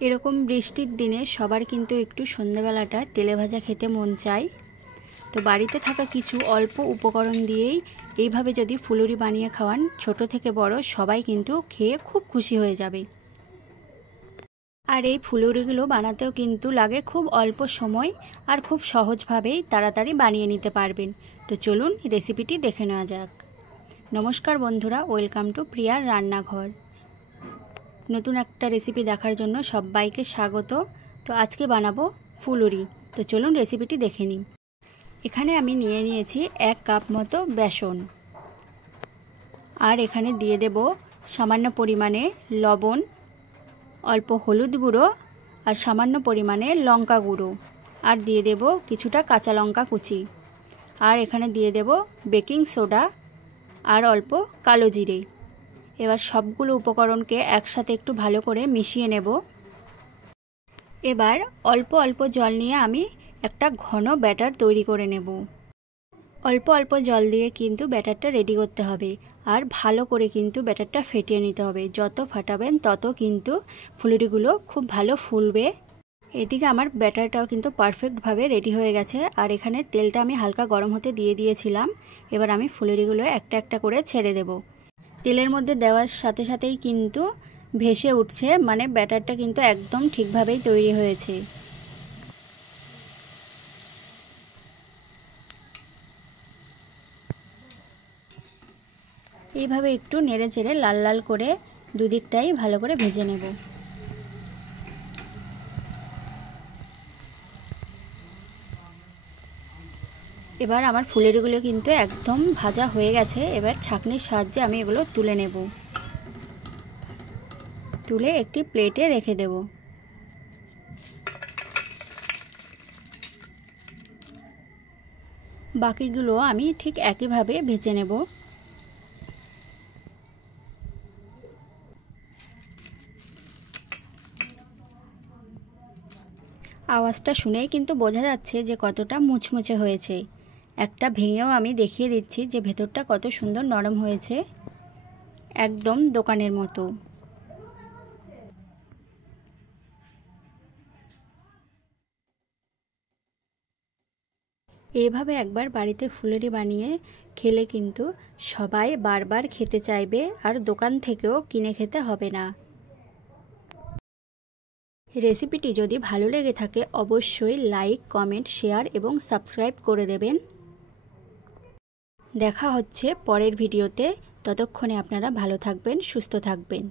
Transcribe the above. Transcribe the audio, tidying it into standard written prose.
এরকম বৃষ্টির দিনে সবার কিন্তু একটু সন্ধ্যাবেলাটা তেলে ভাজা খেতে মন চায়। তো বাড়িতে থাকা কিছু অল্প উপকরণ দিয়েই এইভাবে যদি ফুলুরি বানিয়ে খাওয়ান, ছোট থেকে বড় সবাই কিন্তু খেয়ে খুব খুশি হয়ে যাবে। আর এই ফুলুরিগুলো বানাতেও কিন্তু লাগে খুব অল্প সময়, আর খুব সহজভাবেই তাড়াতাড়ি বানিয়ে নিতে পারবেন। তো চলুন রেসিপিটি দেখে নেওয়া যাক। নমস্কার বন্ধুরা, ওয়েলকাম টু প্রিয়ার রান্নাঘর। নতুন একটা রেসিপি দেখার জন্য সবাইকে স্বাগত। তো আজকে বানাবো ফুলুরি। তো চলুন রেসিপিটি দেখে নিই। এখানে আমি নিয়ে নিয়েছি 1 কাপ মতো বেসন, আর এখানে দিয়ে দেব সামান্য পরিমাণে লবণ, অল্প হলুদ গুঁড়ো আর সামান্য পরিমাণে লঙ্কা গুঁড়ো, আর দিয়ে দেব কিছুটা কাঁচা লঙ্কা কুচি, আর এখানে দিয়ে দেব বেকিং সোডা আর অল্প কালো জিরে। এবার সবগুলো উপকরণকে একসাথে একটু ভালো করে মিশিয়ে নেব। এবার অল্প অল্প জল নিয়ে আমি একটা ঘন ব্যাটার তৈরি করে নেব। অল্প অল্প জল দিয়ে কিন্তু ব্যাটারটা রেডি করতে হবে, আর ভালো করে কিন্তু ব্যাটারটা ফেটিয়ে নিতে হবে। যত ফাটাবেন তত কিন্তু ফুলুরিগুলো খুব ভালো ফুলবে। এদিকে আমার ব্যাটারটাও কিন্তু পারফেক্টভাবে রেডি হয়ে গেছে, আর এখানে তেলটা আমি হালকা গরম হতে দিয়ে দিয়েছিলাম। এবার আমি ফুলুরিগুলো একটা একটা করে ছেড়ে দেব। তেলের মধ্যে দেওয়ার সাথে সাথেই কিন্তু ভেসে উঠছে, মানে ব্যাটারটা কিন্তু একদম ঠিকভাবেই তৈরি হয়েছে। এইভাবে একটু নেড়ে চেড়ে লাল লাল করে দুদিকটাই ভালো করে ভেজে নেব। এবার আমার ফুলুরিগুলো কিন্তু একদম ভাজা হয়ে গেছে। এবার ছাঁকনির সাহায্যে আমি এগুলো তুলে নেব। তুলে একটি প্লেটে রেখে দেব। বাকিগুলো আমি ঠিক একইভাবে ভেজে নেব। আওয়াজটা শুনেই কিন্তু বোঝা যাচ্ছে যে কতটা মুচমুচে হয়েছে। একটা ভেঙেও আমি দেখিয়ে দিচ্ছি যে ভেতরটা কত সুন্দর নরম হয়েছে, একদম দোকানের মতো। এভাবে একবার বাড়িতে ফুলুরি বানিয়ে খেলে কিন্তু সবাই বারবার খেতে চাইবে, আর দোকান থেকেও কিনে খেতে হবে না। রেসিপিটি যদি ভালো লেগে থাকে অবশ্যই লাইক, কমেন্ট, শেয়ার এবং সাবস্ক্রাইব করে দেবেন। দেখা হচ্ছে পরের ভিডিওতে। ততক্ষণে আপনারা ভালো থাকবেন, সুস্থ থাকবেন।